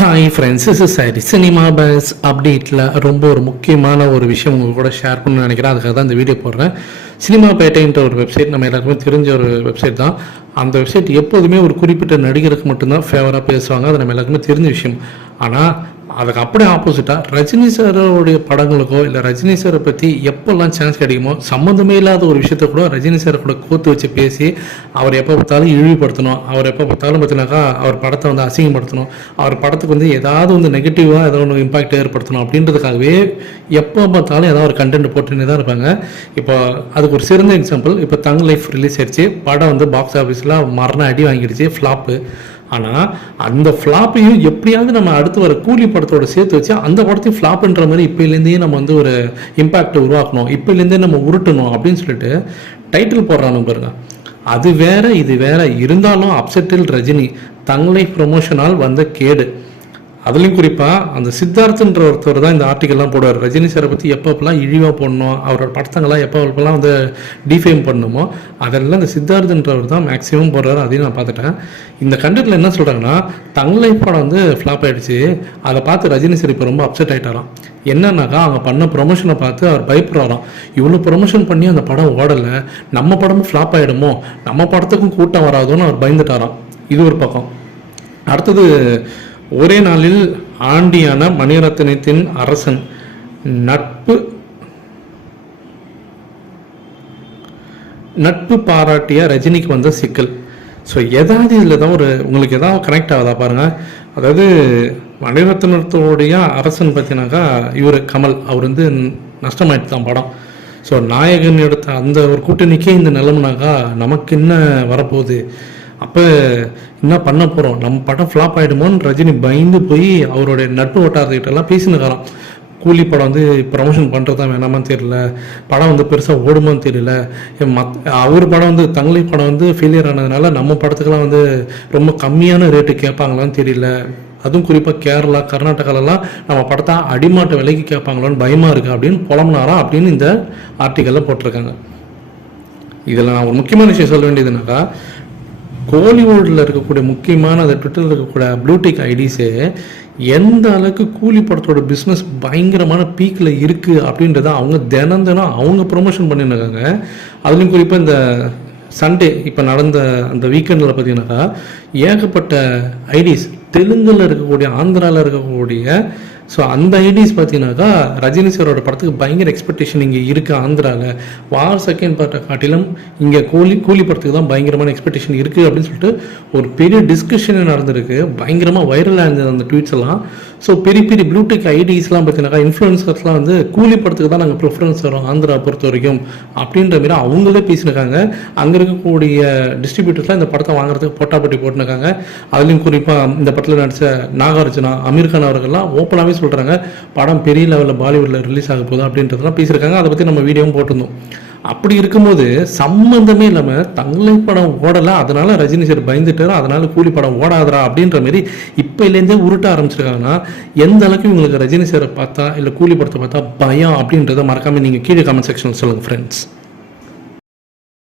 Hi friends, is சரி cinema bus அப்டேட்டில் ரொம்ப ஒரு முக்கியமான ஒரு விஷயம் உங்கள் கூட ஷேர் பண்ணணும்னு நினைக்கிறேன். அதுக்காக தான் இந்த வீடியோ போடுறேன். சினிமா பேட்டைன்ற ஒரு வெப்சைட் நம்ம எல்லாருக்குமே தெரிஞ்ச ஒரு வெப்சைட் தான். அந்த வெப்சைட் எப்போதுமே ஒரு குறிப்பிட்ட நடிகருக்கு மட்டும்தான் ஃபேவராக பேசுவாங்க. அது நம்ம எல்லாருக்குமே தெரிஞ்ச விஷயம். ஆனால் அதுக்கு அப்படியே ஆப்போசிட்டாக ரஜினி சாரோடைய படங்களுக்கோ இல்லை ரஜினி சாரை பற்றி எப்போல்லாம் சான்ஸ் கிடைக்குமோ சம்மந்தமே இல்லாத ஒரு விஷயத்த கூட ரஜினி சாரை கூட கோத்து வச்சு பேசி அவர் எப்போ பார்த்தாலும் இழிவுபடுத்தணும், அவர் எப்போ பார்த்தாலும் பார்த்தீங்கன்னாக்கா அவர் படத்தை வந்து அசிங்கப்படுத்தணும், அவர் படத்துக்கு வந்து ஏதாவது வந்து நெகட்டிவாக ஏதோ ஒன்று இம்பாக்ட் ஏற்படுத்தணும் அப்படின்றதுக்காகவே எப்போ பார்த்தாலும் ஏதாவது ஒரு கண்டென்ட் போட்டுன்னு தான் இருப்பாங்க. இப்போ அதுக்கு ஒரு சிறந்த எக்ஸாம்பிள், இப்போ தங் லைஃப் ரிலீஸ் ஆயிடுச்சு. படம் வந்து பாக்ஸ் ஆஃபீஸில் மரண அடி வாங்கிடுச்சு, ஃப்ளாப்பு. ஆனால் அந்த ஃப்ளாப்பையும் எப்படியாவது நம்ம அடுத்து வர கூலி படத்தோட சேர்த்து வச்சு அந்த படத்தையும் ஃப்ளாப்புன்ற மாதிரி இப்போலேருந்தே நம்ம வந்து ஒரு இம்பேக்டை உருவாக்கணும், இப்போலேருந்தே நம்ம உருட்டணும் அப்படின்னு சொல்லிட்டு டைட்டில் போடுறானு பாருங்க. அது வேற இது வேற இருந்தாலும் அப்செட்டில் ரஜினி தங் லைஃப் ப்ரொமோஷனால் வந்த கேடு. அதுலேயும் குறிப்பாக அந்த சித்தார்த்தன்ற ஒருத்தர் தான் இந்த ஆர்டிக்கல்லாம் போடுவார். ரஜினி சாரை பற்றி எப்பப்பெல்லாம் இழிவாக போடணும், அவரோட படத்தங்கள்லாம் எப்பப்பெல்லாம் வந்து டிஃபேம் பண்ணணுமோ அதெல்லாம் இந்த சித்தார்த்தன்றவர் தான் மேக்ஸிமம் போடுறாரு. அதையும் நான் பார்த்துட்டேன். இந்த கண்டென்ட்டில் என்ன சொல்கிறாங்கன்னா, தங் லைஃப் படம் வந்து ஃப்ளாப் ஆகிடுச்சு, அதை பார்த்து ரஜினி சார் இப்போ ரொம்ப அப்செட் ஆகிட்டாராம். என்னன்னாக்கா அவங்க பண்ண ப்ரொமோஷனை பார்த்து அவர் பயப்படுறாராம். இவ்வளோ ப்ரொமோஷன் பண்ணி அந்த படம் ஓடலை, நம்ம படமும் ஃப்ளாப் ஆகிடுமோ, நம்ம படத்துக்கும் கூட்டம் வராதோன்னு அவர் பயந்துட்டாராம். இது ஒரு பக்கம். அடுத்தது, ஒரே நாளில் ஆண்டியான மணிரத்னத்தின் அரசன் நட்பு பாராட்டிய ரஜினிக்கு வந்த சிக்கல். ஸோ எதாவது இதில் தான் உங்களுக்கு எதாவது கனெக்ட் ஆகுதா பாருங்கள். அதாவது மணிரத்னத்தோடைய அரசன் பார்த்தீங்கன்னாக்கா இவர் கமல், அவர் வந்து நஷ்டமாயிட்டு தான் படம். ஸோ நாயகன் எடுத்த அந்த ஒரு கூட்டணிக்கே இந்த நிலைமைனாக்கா நமக்கு என்ன வரப்போகுது, அப்போ என்ன பண்ண போகிறோம், நம்ம படம் ஃப்ளாப் ஆகிடுமோன்னு ரஜினி பயந்து போய் அவருடைய நட்பு வட்டாரத்துக்கிட்டலாம் பேசினுக்காராம். கூலி படம் வந்து ப்ரமோஷன் பண்ணுறது தான் வேணாமான்னு தெரியல, படம் வந்து பெருசாக ஓடுமான்னு தெரியல, அவர் படம் வந்து தங் லைஃப் படம் வந்து ஃபெயிலியர் ஆனதுனால நம்ம படத்துக்கெல்லாம் வந்து ரொம்ப கம்மியான ரேட்டு கேட்பாங்களான்னு தெரியல, அதுவும் குறிப்பாக கேரளா கர்நாடகாலலாம் நம்ம படத்தை அடிமாட்ட விலைக்கு கேட்பாங்களோன்னு பயமாக இருக்குது அப்படின்னு புலம்புனாராம் அப்படின்னு இந்த ஆர்டிக்கலில் போட்டிருக்காங்க. இதில் நான் ஒரு முக்கியமான விஷயம் சொல்ல வேண்டியதுனாக்கா, கோலிவுட்டில் இருக்கக்கூடிய முக்கியமான அந்த ட்விட்டரில் இருக்கக்கூடிய ப்ளூடிக் ஐடிஸே எந்த அளவுக்கு கூலி படத்தோட பிஸ்னஸ் பயங்கரமான பீக்கில் இருக்குது அப்படின்றத அவங்க தினம் அவங்க ப்ரொமோஷன் பண்ணியிருக்காங்க. அதுலேயும் குறிப்பாக இந்த சண்டே இப்போ நடந்த அந்த வீக்கெண்டில் பார்த்தீங்கன்னாக்கா ஏகப்பட்ட ஐடிஸ் தெலுங்கில் இருக்கக்கூடிய ஆந்திராவில் இருக்கக்கூடிய, ஸோ அந்த ஐடிஸ் பார்த்தீங்கன்னாக்கா ரஜினி சாரோட படத்துக்கு பயங்கர எக்ஸ்பெக்டேஷன் இங்கே இருக்குது. ஆந்திராவில் வார் செகண்ட் பார்ட்டை காட்டிலும் இங்கே கூலி படத்துக்கு தான் பயங்கரமான எக்ஸ்பெக்டேஷன் இருக்குது அப்படின்னு சொல்லிட்டு ஒரு பெரிய டிஸ்கஷனே நடந்திருக்கு. பயங்கரமாக வைரலாக இருந்தது அந்த ட்வீட்ஸ் எல்லாம். ஸோ பெரிய பெரிய ப்ளூடிக் ஐடிஸ்லாம் பார்த்தீங்கன்னாக்கா இன்ஃப்ளூயன்சர்ஸ்லாம் வந்து கூலி படத்துக்கு தான் நாங்கள் ப்ரிஃபரன்ஸ் தரோம் ஆந்திரா பொறுத்த வரைக்கும் அப்படின்ற மாரி அவங்களே பேசியிருக்காங்க. அங்கே இருக்கக்கூடிய டிஸ்ட்ரிபியூட்டர்ஸ்லாம் இந்த படத்தை வாங்குறதுக்கு போட்டாப்பட்டி போட்டுருக்காங்க. அதுலேயும் குறிப்பாக இந்த படத்தில் நடித்த நாகார்ஜுனா, அமீர் கான் அவர்கள்லாம் ஓப்பனாகவே சொல்கிறாங்க படம் பெரிய லெவலில் பாலிவுட்டில் ரிலீஸ் ஆக போகுது அப்படின்றதெல்லாம் பேசியிருக்காங்க. அதை பற்றி நம்ம வீடியோவும் போட்டிருந்தோம். அப்படி இருக்கும்போது சம்மந்தமே இல்லாமல் தங் லைஃப் படம் ஓடலை, அதனால ரஜினி சார் பயந்துட்டாரு, அதனால கூலி படம் ஓடாதரா அப்படின்ற மாரி இப்போலேருந்தே உருட்ட ஆரம்பிச்சிருக்காங்கன்னா எந்த அளவுக்கு இவங்களுக்கு ரஜினி சாரை பார்த்தா இல்லை கூலி படத்தை பார்த்தா பயம் அப்படின்றத மறக்காமல் நீங்கள் கீழே கமெண்ட் செக்ஷனில் சொல்லுங்கள் ஃப்ரெண்ட்ஸ்.